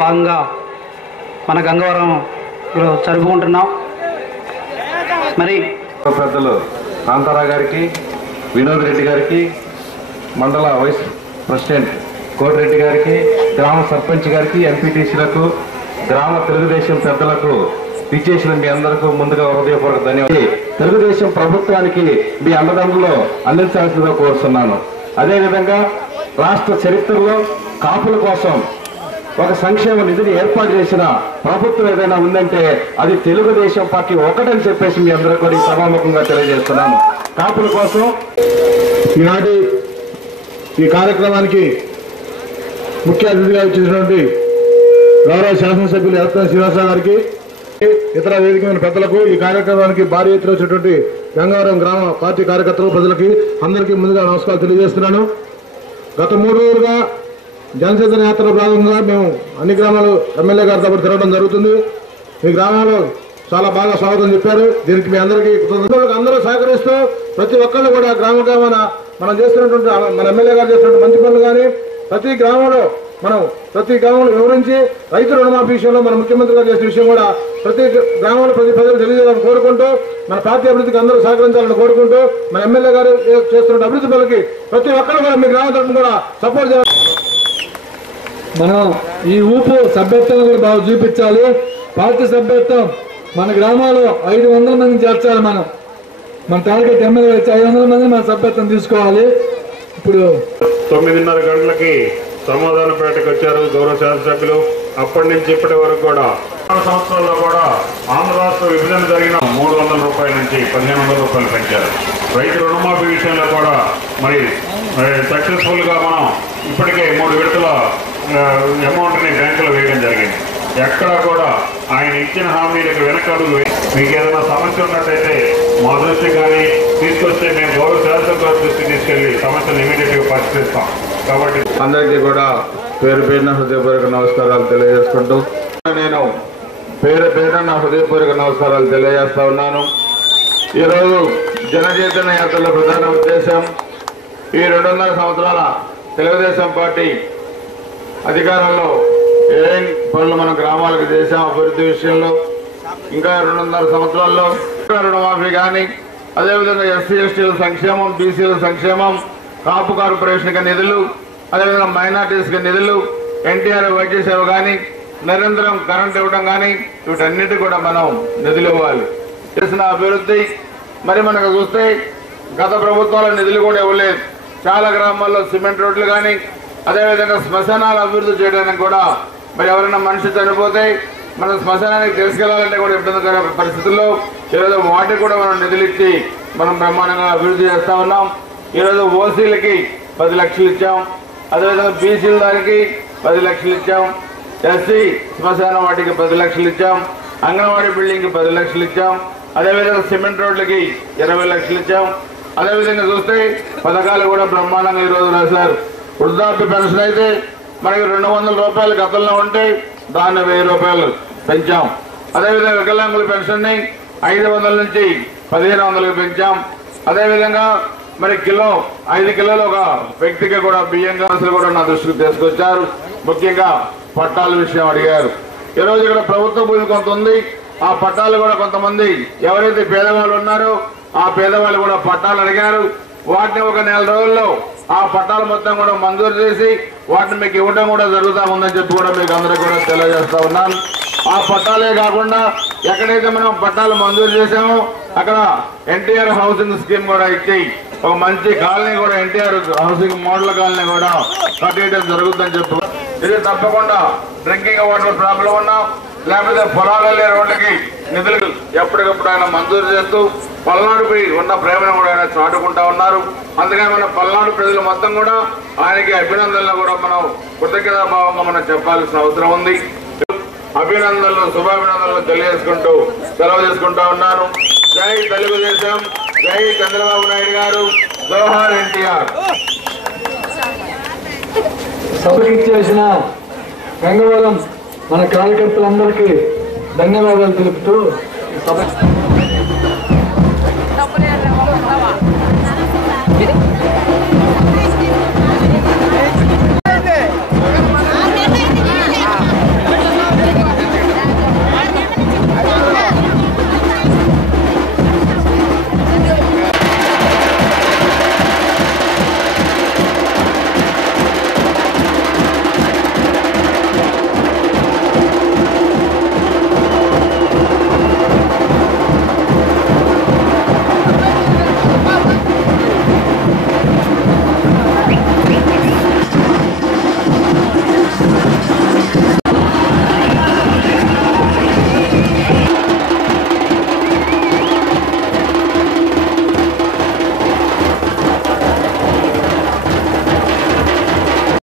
భాగంగా మన గంగవరం జరుపుకుంటున్నాం. మరి పెద్దలు కాంతారావు గారికి, వినోద్ రెడ్డి గారికి, మండల వైస్ ప్రెసిడెంట్ కోటిరెడ్డి గారికి, గ్రామ సర్పంచ్ గారికి, ఎంపీటీసీలకు, గ్రామ తెలుగుదేశం పెద్దలకు, విచ్చేసిన మీ అందరికీ ముందుగా హృదయపూర్వక ధన్యవాదాలు. తెలుగుదేశం ప్రభుత్వానికి మీ అండదండలు అందించాల్సిందిగా కోరుతున్నాను. అదేవిధంగా రాష్ట్ర చరిత్రలో కాపుల కోసం ఒక సంక్షేమ నిధిని ఏర్పాటు చేసిన ప్రభుత్వం ఏదైనా ఉందంటే అది తెలుగుదేశం పార్టీ ఒకటని చెప్పేసి మీ అందరూ కూడా సభాముఖంగా తెలియజేస్తున్నాను. కాపుల కోసం ఈనాటి ఈ కార్యక్రమానికి ముఖ్య అతిథిగా ఇచ్చినటువంటి గౌరవ శాసనసభ్యులు ఎలక్ట్రాన్ శ్రీనివాసరావు గారికి, ఇతర వేదికమైన పెద్దలకు, ఈ కార్యక్రమానికి భారీ ఎత్తున వచ్చినటువంటి గంగవరం గ్రామ పార్టీ కార్యకర్తలు, ప్రజలకి అందరికీ ముందుగా నమస్కారాలు తెలియజేస్తున్నాను. గత 3 రోజులుగా జనసేన యాత్ర భాగంగా మేము అన్ని గ్రామాలు ఎమ్మెల్యే గారితో పాటు తిరగడం జరుగుతుంది. మీ గ్రామాల్లో చాలా బాగా స్వాగతం చెప్పారు. దీనికి మీ అందరికీ అందరూ సహకరిస్తూ ప్రతి ఒక్కళ్ళు కూడా గ్రామాన మనం చేస్తున్నటువంటి మన ఎమ్మెల్యే గారు చేస్తున్నటువంటి మంచి పనులు కానీ ప్రతి గ్రామంలో వివరించి రైతు రుణమాఫీ విషయంలో మన ముఖ్యమంత్రి గారు చేసిన విషయం కూడా ప్రతి గ్రామంలో ప్రతి ప్రజలు తెలియజేయాలని కోరుకుంటూ, మన పార్టీ అభివృద్ధికి అందరూ సహకరించాలని కోరుకుంటూ, మన ఎమ్మెల్యే గారు చేస్తున్న అభివృద్ధి పనులకి ప్రతి ఒక్కరు కూడా మీ గ్రామ తరఫున కూడా సపోర్ట్ చేయాలి. మనం ఈ ఊపు సభ్యత్వం కూడా బాగా చూపించాలి. పార్టీ సభ్యత్వం మన గ్రామాల్లో 500 మందిని చేర్చాలి. మన టార్గెట్ ఎమ్మెల్యే వచ్చి 500 మంది మన సభ్యత్వం తీసుకోవాలి. ఇప్పుడు 9:30 గంటలకి సమాధానపేటకు వచ్చారు గౌరవ శాసనసభ్యులు. అప్పటి నుంచి ఇప్పటి వరకు కూడా 4 సంవత్సరాల్లో కూడా ఆంధ్ర రాష్ట్ర విభజన జరిగిన 300 రూపాయల నుంచి 1500 రూపాయలు పెంచారు. రైతు రుణమాఫీ విషయంలో కూడా మరి సక్సెస్ఫుల్ గా మనం ఇప్పటికే 3 విడతల అమౌంట్ ని బ్యాంకులో వేయడం జరిగింది. ఎక్కడా కూడా ఆయన ఇచ్చిన హామీలకు వెనకడుగు మీకు ఏదైనా సమస్య ఉన్నట్టయితే మా దృష్టి కానీ తీసుకొస్తే మేము గౌరవ శాసనసభ దృష్టి తీసుకెళ్లి సమస్యలు ఇమీడియట్ గా పరిష్కరిస్తాం. కాబట్టి అందరికీ కూడా పేరు పేరున హృదయపూర్వక నమస్కారాలు తెలియజేసుకుంటూ నేను పేరు పేరున హృదయపూర్వక నమస్కారాలు తెలియజేస్తా ఉన్నాను. ఈరోజు జనచైతన్య యాత్రల ప్రధాన ఉద్దేశం ఈ 2.5 సంవత్సరాల తెలుగుదేశం పార్టీ అధికారంలో ఏం పనులు మన గ్రామాలకు చేసాం అభివృద్ధి విషయంలో, ఇంకా 2.5 సంవత్సరాల్లో రుణమాఫీ కానీ, అదేవిధంగా ఎస్సీ ఎస్టీల సంక్షేమం, బీసీల సంక్షేమం, కాపు కార్పొరేషన్కి నిధులు, అదేవిధంగా మైనార్టీస్కి నిధులు, ఎన్టీఆర్ వైద్య సేవ కానీ, నిరంతరం కరెంట్ ఇవ్వడం కానీ, వీటన్నిటి కూడా మనం నిధులు ఇవ్వాలి. చేసిన అభివృద్ధి మరి మనకు చూస్తే గత ప్రభుత్వాల నిధులు కూడా ఇవ్వలేదు. చాలా గ్రామాల్లో సిమెంట్ రోడ్లు కానీ, అదేవిధంగా శ్మశానాలు అభివృద్ధి చేయడానికి కూడా మరి ఎవరైనా మనిషి చనిపోతే మనం శ్మశానానికి తీసుకెళ్లాలంటే కూడా ఇబ్బందికర పరిస్థితుల్లో ఈరోజు వాటికి కూడా మనం నిధులు ఇచ్చి మనం బ్రహ్మాండంగా అభివృద్ధి చేస్తా ఉన్నాం. ఈరోజు ఓసీలకి 10 లక్షలు ఇచ్చాం, అదేవిధంగా బీసీల దానికి 10 లక్షలు ఇచ్చాం, ఎస్సీ శ్మశాన వాటికి 10 లక్షలు ఇచ్చాం, అంగన్వాడీ బిల్డింగ్కి 10 లక్షలు ఇచ్చాం, అదేవిధంగా సిమెంట్ రోడ్లకి 20 లక్షలు ఇచ్చాం. అదేవిధంగా చూస్తే పథకాలు కూడా బ్రహ్మాండంగా ఈరోజు రాశారు. వృద్ధాప్య పెన్షన్ అయితే మనకి 200 రూపాయలు గతంలో ఉంటే దాన్ని 1000 రూపాయలు పెంచాం. అదేవిధంగా వికలాంగుల పెన్షన్ని 500 నుంచి 1500కి పెంచాం. అదేవిధంగా మరి 5 కిలోలు ఒక వ్యక్తికి కూడా బియ్యం కాసులు కూడా నా దృష్టికి తీసుకొచ్చారు. ముఖ్యంగా పట్టాల విషయం అడిగారు. ఈరోజు ఇక్కడ ప్రభుత్వ భూమి కొంత ఉంది. ఆ పట్టాలు కూడా కొంతమంది ఎవరైతే పేదవాళ్ళు ఉన్నారో ఆ పేదవాళ్ళు కూడా పట్టాలు అడిగారు. వాటిని ఒక 4 రోజుల్లో ఆ పట్టాలు మొత్తం కూడా మంజూరు చేసి వాటిని మీకు ఇవ్వడం కూడా జరుగుతూ ఉందని చెప్పి కూడా మీకు అందరికీ కూడా తెలియజేస్తా ఉన్నాను. ఆ పట్టాలే కాకుండా ఎక్కడైతే మనం పట్టాలు మంజూరు చేసామో అక్కడ ఎన్టీఆర్ హౌసింగ్ స్కీమ్ కూడా ఇచ్చి ఒక మంచి కాలనీ కూడా ఎన్టీఆర్ హౌసింగ్ మోడల్ కాలనీ కూడా కట్టేయడం జరుగుతుందని చెప్పి ఇది తప్పకుండా డ్రింకింగ్ వాటర్ ప్రాబ్లం ఉన్నా లేకపోతే పొలాలు వెళ్ళే రోడ్లకి నిధులు ఎప్పటికప్పుడు ఆయన మంజూరు చేస్తూ పల్నాడుపై ఉన్న ప్రేమను కూడా ఆయన చాటుకుంటా ఉన్నారు. అందుకని మన పల్నాడు ప్రజలు మొత్తం కూడా ఆయనకి అభినందనలు కూడా మనం కృతజ్ఞతా భావంగా మనం చెప్పాల్సిన అవసరం ఉంది. అభినందనలు, శుభాభినందనలు తెలియజేసుకుంటూ సెలవు చేసుకుంటా ఉన్నాను. జై తెలుగుదేశం, జై చంద్రబాబు నాయుడు గారు, జోహార్ ఎన్టీఆర్. సభకి చేసిన గంగవరం మన కార్యకర్తలందరికీ ధన్యవాదాలు తెలుపుతూ సభ